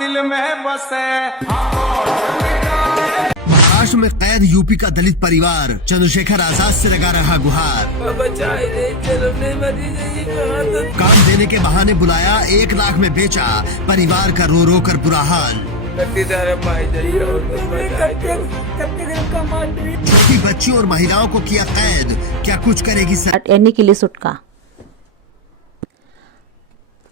दिल में बसे महाराष्ट्र में कैद यूपी का दलित परिवार चंद्रशेखर आज़ाद से लगा रहा गुहार। काम देने के बहाने बुलाया एक लाख में बेचा परिवार का रो रो कर बुरा हाल। छोटी बच्ची और महिलाओं को किया कैद क्या कुछ करेगी सर? के लिए सुटका।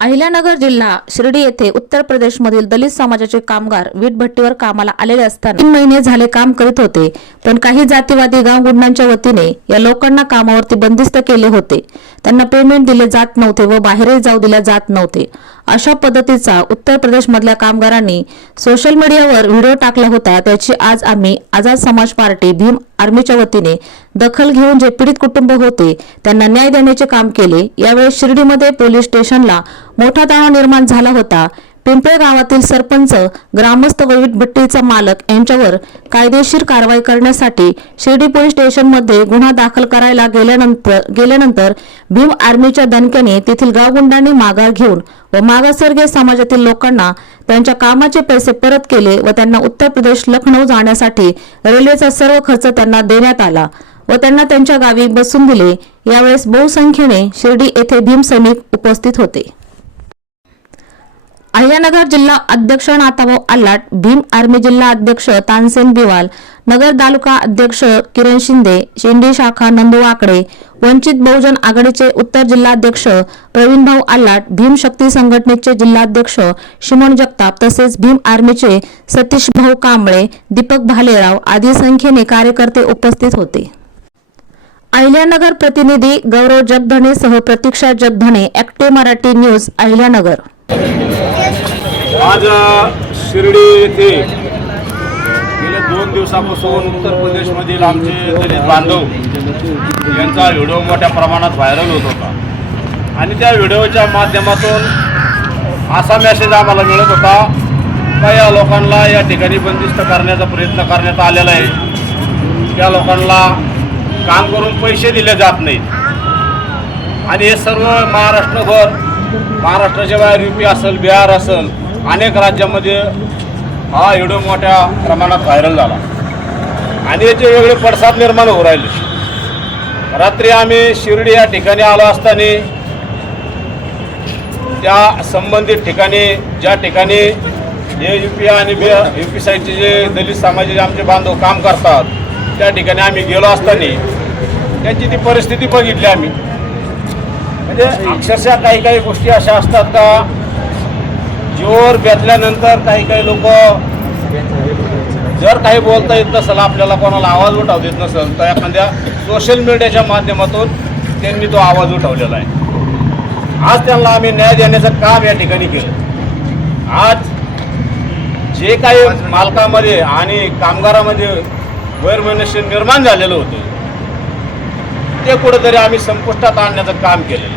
अहिल्यानगर जिल्हा शिर्डी येथे उत्तर प्रदेशमधील दलित समाजाचे कामगार वीटभट्टीवर कामाला आलेले असताना तीन महिने झाले काम करीत होते पण काही जातीवादी गावगुंडांच्या वतीने या लोकांना कामावरती बंदिस्त केले होते. त्यांना पेमेंट दिले जात नव्हते व बाहेरही जाऊ दिले जात नव्हते. अशा पद्धतीचा उत्तर प्रदेशमधल्या कामगारांनी सोशल मीडियावर व्हिडिओ टाकला होता त्याची आज आम्ही आझाद समाज पार्टी भीम आर्मीच्या वतीने दखल घेऊन जे पीडित कुटुंब होते त्यांना न्याय देण्याचे काम केले. यावेळी शिर्डीमध्ये पोलीस स्टेशनला मोठा तणाव निर्माण झाला होता. पिंपळे गावातील सरपंच ग्रामस्थ व भट्टीचा मालक यांच्यावर कायदेशीर कारवाई करण्यासाठी शिर्डी पोलीस स्टेशनमध्ये गुन्हा दाखल करायला गेल्यानंतर गेल्यानंतर भीम आर्मीच्या दणक्याने तेथील गावगुंडांनी माघार घेऊन व मागासवर्गीय समाजातील लोकांना त्यांच्या कामाचे पैसे परत केले व त्यांना उत्तर प्रदेश लखनौ जाण्यासाठी रेल्वेचा सर्व खर्च त्यांना देण्यात आला व त्यांना त्यांच्या गावी बसून दिले. यावेळेस बहुसंख्येने शिर्डी येथे भीम सैनिक उपस्थित होते. अहिल्यानगर जिल्हा अध्यक्ष नाथाभाऊ आल्लाट भीम आर्मी जिल्हा अध्यक्ष तानसेन बिवाल नगर तालुका अध्यक्ष किरण शिंदे शेंडी शाखा नंदू आकडे वंचित बहुजन आघाडीचे उत्तर जिल्हाध्यक्ष प्रवीणभाऊ आल्लाट भीम शक्ती संघटनेचे जिल्हाध्यक्ष शिमोन जगताप तसेच भीम आर्मीचे सतीश भाऊ कांबळे दीपक भालेराव आदी संख्येने कार्यकर्ते उपस्थित होते. अहिल्यानगर प्रतिनिधी गौरव जगधणे सह प्रतीक्षा जगधणे ऍक्टिव्ह मराठी न्यूज अहिल्यानगर. आज शिर्डी येथे गेल्या दोन दिवसापासून उत्तर प्रदेशमधील आमचे दलित बांधव यांचा व्हिडिओ मोठ्या प्रमाणात व्हायरल होत होता. आणि त्या व्हिडिओच्या माध्यमातून असा मेसेज आम्हाला मिळत होता का या लोकांना या ठिकाणी बंदिस्त करण्याचा प्रयत्न करण्यात आलेला आहे. त्या लोकांना काम करून पैसे दिले जात नाहीत. आणि हे सर्व महाराष्ट्रभर महाराष्ट्राच्या बाहेर यू पी असेल बिहार असेल अनेक राज्यामध्ये हा व्हिडिओ मोठ्या प्रमाणात व्हायरल झाला. आणि याचे वेगळे पडसाद निर्माण होऊ राहिले. रात्री आम्ही शिर्डी या ठिकाणी आलो असताना त्या संबंधित ठिकाणी ज्या ठिकाणी हे यू पी आणि बी यू पी साईडचे जे दलित समाजाचे आमचे बांधव काम करतात त्या ठिकाणी आम्ही गेलो असताना त्यांची ती परिस्थिती बघितली आम्ही. म्हणजे अक्षरशः काही काही गोष्टी अशा असतात का जोर बेतल्यानंतर काही काही लोक जर काही बोलता येत नसेल आपल्याला कोणाला आवाज उठाव येत नसेल तर एखाद्या सोशल मीडियाच्या माध्यमातून त्यांनी तो आवाज उठवलेला आहे. आज त्यांना आम्ही न्याय देण्याचं काम या ठिकाणी केलं. आज जे काही मालकामध्ये आणि कामगारामध्ये वैरमनस्य निर्माण झालेलं होतं. ते कुठंतरी आम्ही संपुष्टात आणण्याचं काम केलेलं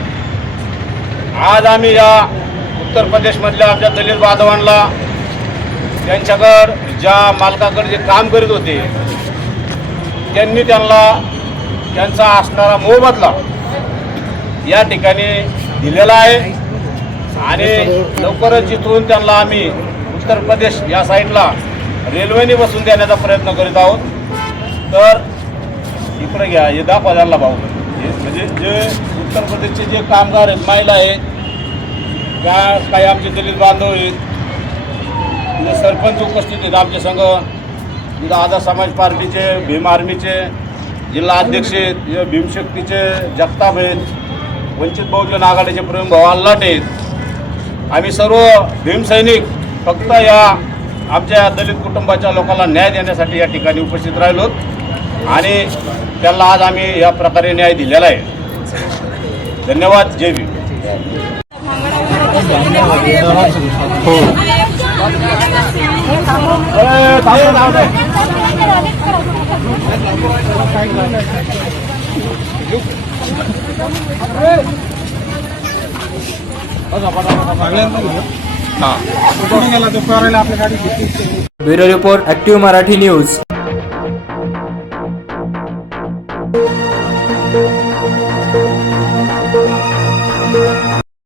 आज आम्ही या उत्तर प्रदेशमधल्या आमच्या दलित बांधवांना त्यांच्याकडं ज्या मालकाकडे जे काम करीत होते त्यांनी त्यांना त्यांचा असणारा मोबदला या ठिकाणी दिलेला आहे. आणि लवकरच जिथून त्यांना आम्ही उत्तर प्रदेश या साईडला रेल्वेने बसून देण्याचा प्रयत्न करीत आहोत. तर इकडे घ्या हे दाखवा त्यांना भाऊ. म्हणजे जे उत्तर प्रदेशचे जे कामगार आहेत महिला आहेत त्या काही आमचे दलित बांधव आहेत सरपंच उपस्थित आहेत आमचे संघ. इथं आझाद समाज पार्टीचे भीम आर्मीचे जिल्हा अध्यक्ष आहेत भीमशक्तीचे जगताप आहेत वंचित बहुजन आघाडीचे प्रेम भाऊ लाट आहेत. आम्ही सर्व भीमसैनिक फक्त या आमच्या दलित कुटुंबाच्या लोकांना न्याय देण्यासाठी या ठिकाणी उपस्थित राहिलो आणि त्यांना आज आम्ही या प्रकारे न्याय दिलेला आहे. धन्यवाद जय Bhim. Bureau report active Marathi news.